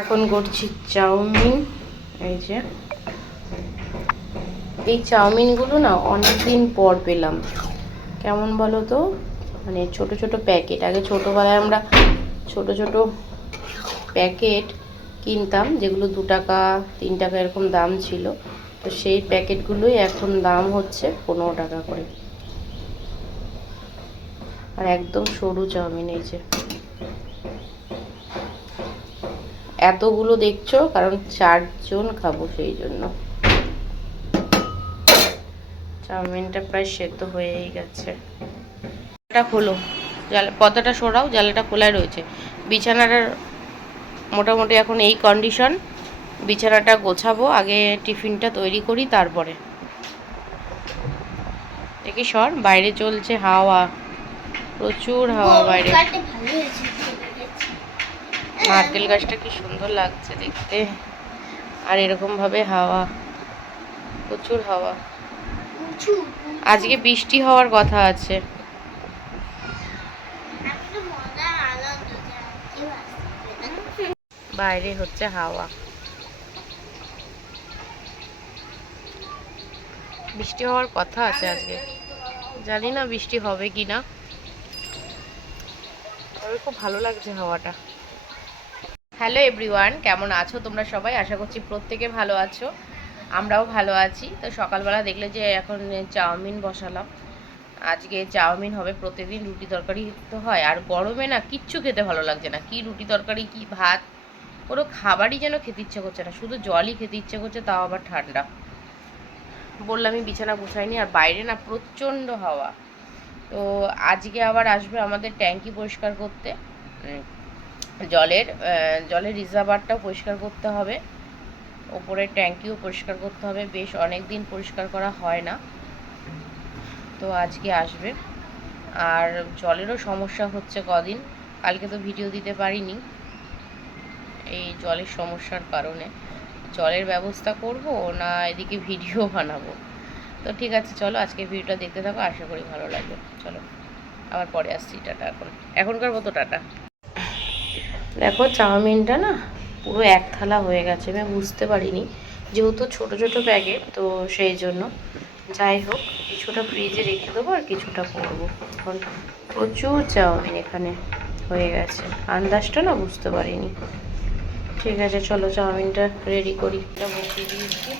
এখন করছি চাউমিন। এই যে এই চাউমিনগুলো না অনেক দিন পর পেলাম। কেমন বলো তো, মানে ছোট ছোট প্যাকেট। আগে ছোটোবেলায় আমরা ছোট ছোট প্যাকেট কিনতাম, যেগুলো 2 টাকা 3 টাকা এরকম দাম ছিল। তো সেই প্যাকেটগুলোই এখন দাম হচ্ছে 15 টাকা করে। আর একদম সরু চাউমিন। এই যে এতগুলো দেখছো, কারণ 4 জন খাবো, সেই জন্য। চাউমিনটা প্রায় সেদ্ধ হয়েই গেছে। এটা খোলো, পর্দাটা সরাও, জ্বালাটা খোলাই রয়েছে। বিছানাটা মোটামুটি এখন এই কন্ডিশন। বিছানাটা গোছাবো, আগে টিফিনটা তৈরি করি, তারপরে। দেখি সর, বাইরে চলছে হাওয়া, প্রচুর হাওয়া বাইরে। নারকেল গাছটা কি সুন্দর লাগছে দেখতে, আর এরকম ভাবে হাওয়া, প্রচুর হাওয়া। আজকে বৃষ্টি হওয়ার কথা আছে। বাইরে হচ্ছে হাওয়া, বৃষ্টি হওয়ার কথা আছে আজকে। জানি না বৃষ্টি হবে কি না, তবে খুব ভালো লাগছে হাওয়াটা। হ্যালো এভরিওয়ান, কেমন আছো তোমরা সবাই? আশা করছি প্রত্যেকে ভালো আছো, আমরাও ভালো আছি। তো সকালবেলা দেখলে যে এখন চাউমিন বসালাম। আজকে চাউমিন হবে, প্রতিদিন রুটি তরকারি তো হয়, আর গরমে না কিচ্ছু খেতে ভালো লাগছে না। কি রুটি তরকারি, কি ভাত, কোনো খাবারই যেন খেতে ইচ্ছে করছে না, শুধু জলই খেতে ইচ্ছে করছে, তাও আবার ঠান্ডা। বললামই বিছানা গুছাইনি, আর বাইরে না প্রচণ্ড হাওয়া। তো আজকে আবার আসবে আমাদের ট্যাঙ্কি পরিষ্কার করতে, জলের রিজার্ভারটাও পরিষ্কার করতে হবে, ওপরের ট্যাঙ্কিও পরিষ্কার করতে হবে। বেশ অনেক দিন পরিষ্কার করা হয় না, তো আজকে আসবে। আর জলেরও সমস্যা হচ্ছে কদিন, কালকে তো ভিডিও দিতে পারিনি এই জলের সমস্যার কারণে। জলের ব্যবস্থা করব না এদিকে ভিডিও বানাবো? তো ঠিক আছে, চলো আজকে ভিডিওটা দেখতে থাকো, আশা করি ভালো লাগবে। চলো আবার পরে আসছি, টাটা। এখনকার মতো টাটা। দেখো চাউমিনটা না পুরো 1 থালা হয়ে গেছে, আমি বুঝতে পারিনি, যেহেতু ছোট ছোট প্যাকেট, তো সেই জন্য। যাই হোক, কিছুটা ফ্রিজে রেখে দেবো আর কিছুটা করবো। এখন প্রচুর চাউমিন এখানে হয়ে গেছে, আন্দাজটা না বুঝতে পারিনি। ঠিক আছে, চলো চাউমিনটা রেডি করি। এটা বসিয়ে দিয়েছি,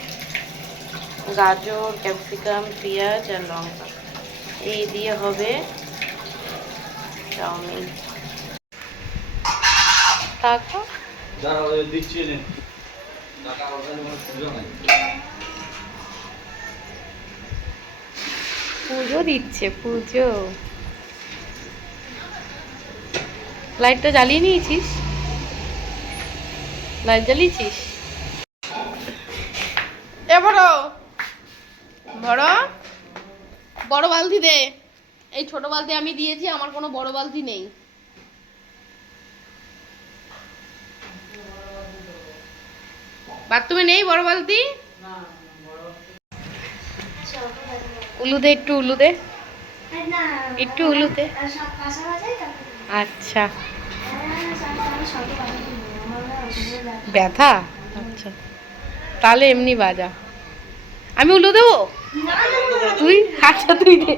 গাজর, ক্যাপসিকাম, পেঁয়াজ আর লঙ্কা, এই দিয়ে হবে চাউমিন। তারপর পুজো দিচ্ছে, পুজো। লাইটটা জ্বালিয়ে নিয়েছিস? লাইট জ্বালিয়েছিস? এ বড় বড় বড় বালতি দে। এই ছোট বালতি আমি দিয়েছি, আমার কোনো বড় বালতি নেই। বাথরুমে নেই বড় বালতি? উলু দে, একটু উলু দে, একটু উলু দে। আচ্ছা, ব্যথা? আচ্ছা, তাহলে এমনি বাজা। আমি উলু দেবো? তুই? আচ্ছা তুই দে।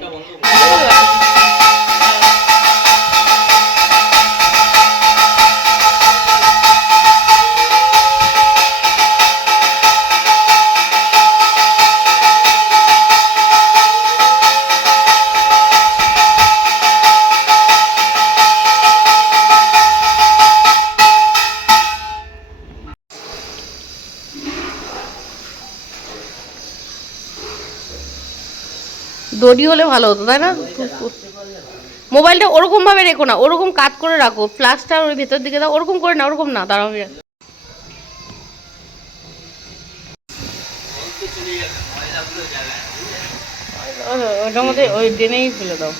দড়ি হলে ভালো হতো, তাই না? মোবাইলটা ওরকম ভাবে রেখো না, ওরকম কাট করে রাখো, ফ্লাক্সটা ওর ভেতর দিকে দাও, ওরকম করে না, ওরকম না, দাঁড়াও। ওটার মধ্যে ওই ড্রেনেই ফেলে দাও।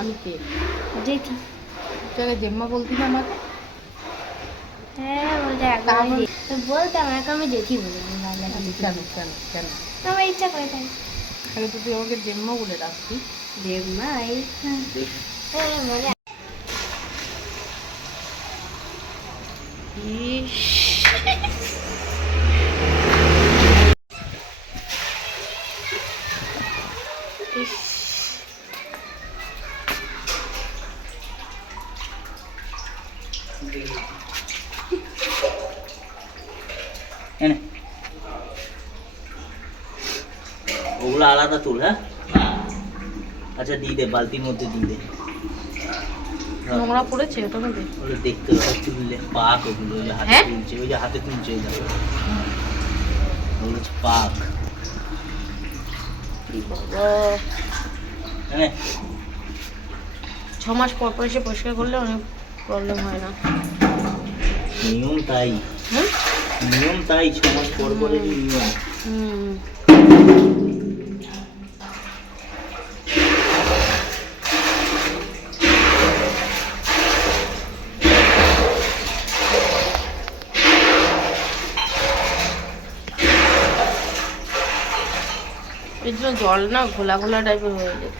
আমি কে? জেঠি। তোকে জেম্মা বলতি না আমাকে? হ্যাঁ বলতাম, এখন আমি জেঠি বলি। কেন কেন কেন? আমার ইচ্ছা করে তাই। তাহলে তো তুই আমাকে জেম্মা বলে ডাকতি। জেম্মাই। ওগুলো আলাদা তুল। হ্যাঁ আচ্ছা দিয়ে দে, বালতির মধ্যে দিয়ে দে। নোংরা পড়েছে ওটা মধ্যে ওগুলো দেখতে হবে, তুললে পাক ওগুলো, ওই যে হাতে তুলছে, ওই যে হাতে তুলছে, ওই দেখো ওগুলো হচ্ছে পাক। হ্যাঁ 6 মাস পর পর এসে পরিষ্কার করলে অনেক প্রবলেম হয় না। নিয়ম তাই, নিয়ম তাই, 6 মাস পর পরে নিয়ম। এর জন্য জল না ঘোলা ঘোলা টাইপের হয়ে যেত।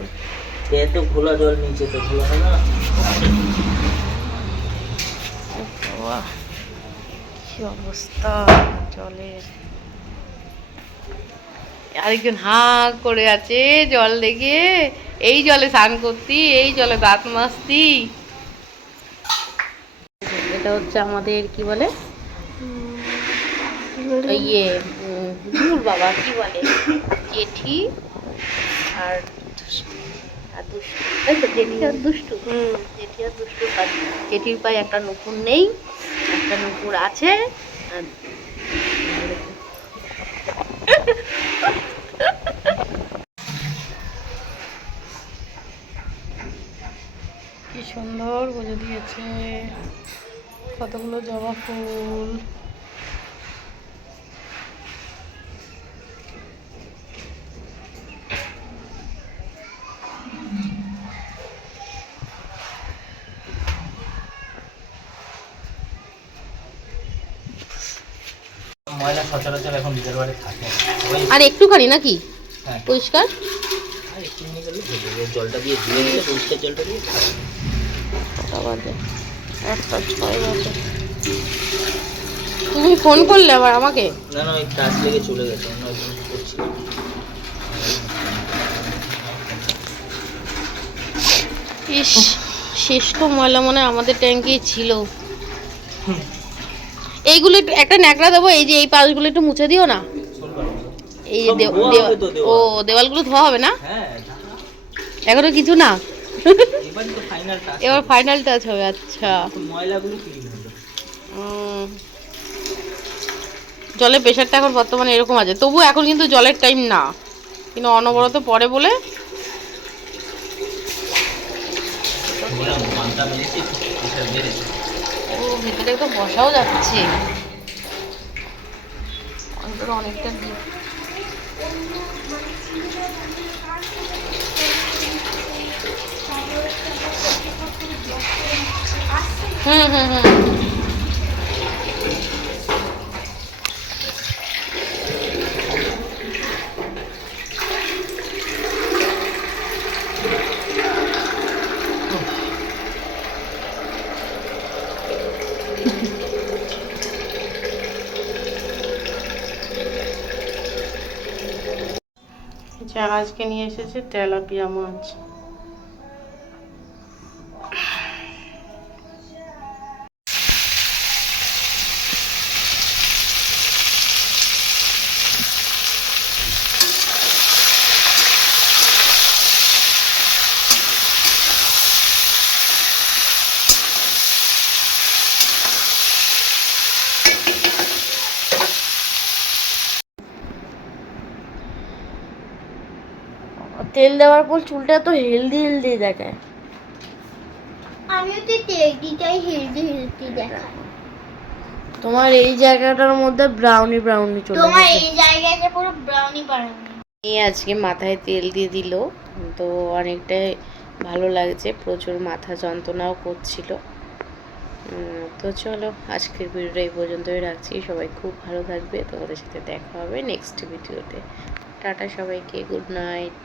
এত ঘোলা জল নিচে তো ঘোলা হয় না। বাবা কি অবস্থা জলের। আরেকজন হা করে আছে জল দেখে, এই জলে স্নান করতি, এই জলে দাঁত মাজতি। এটা হচ্ছে আমাদের কি বলে ইয়ে দূর বাবা কি বলে জেঠি আর দুষ্টু, তাই তো জেঠি আর দুষ্টু। জেঠি আর দুষ্টু জেঠির পায়ে একটা নুপুর নেই, একটা নুপুর আছে। কি সুন্দর পুজো দিয়েছে, কতগুলো জবা ফুল। ময়লা সচরাচর এখন নিজের বাড়ি থাকে আর একটুখানি নাকি হ্যাঁ পরিষ্কার, আর একটু নিয়ে গেলে হয়ে যাবে। জলটা দিয়ে ধুয়ে নিলে, পরিষ্কার জলটা দিয়ে। কটা বাজে? 1:06 বাজে। তুমি ফোন করলে আবার আমাকে? না না, ওই টাচ লেগে চলে গেছে, অন্য একজন করছিল। ইস শেষ তো ময়লা মনে হয় আমাদের ট্যাঙ্কি ছিল। এইগুলো একটু একটা ন্যাকড়া দেবো, এই যে এই পাশগুলো একটু মুছে দিও না। এই যে ও দেওয়ালগুলো ধোয়া হবে না হ্যাঁ এখনো কিছু না, এবার তো ফাইনাল টাচ, এবার ফাইনাল টাচ হবে। আচ্ছা ময়লাগুলো ক্লিন হলো। জলের প্রেশারটা এখন বর্তমানে এরকম আছে, তবু এখন কিন্তু জলের টাইম না, কিন্তু অনবরত পড়ে বলে ও ভিতরে তো বসাও যাচ্ছে অনেকটা। হুম হুম হুম আজকে নিয়ে এসেছে তেলাপিয়া মাছ। তেল দেওয়ার পর চুলটা তো হেলদি হেলদি দেখায়। আমিও তো তেলটিটাই হেলদি হেলদি দেখায়। তোমার এই জায়গাটার মধ্যে ব্রাউনি ব্রাউনি চলে তোমার গেছে। এই জায়গাটা পুরো ব্রাউনি ব্রাউনি। এই আজকে মাথায় তেল দিয়ে দিল, তো অনেকটাই ভালো লাগছে, প্রচুর মাথা যন্ত্রণাও করছিল। তো চলো আজকের ভিডিওটা এই পর্যন্তই রাখছি। সবাই খুব ভালো থাকবে, তোমাদের সাথে দেখা হবে নেক্সট ভিডিওতে। টাটা সবাইকে, গুড নাইট।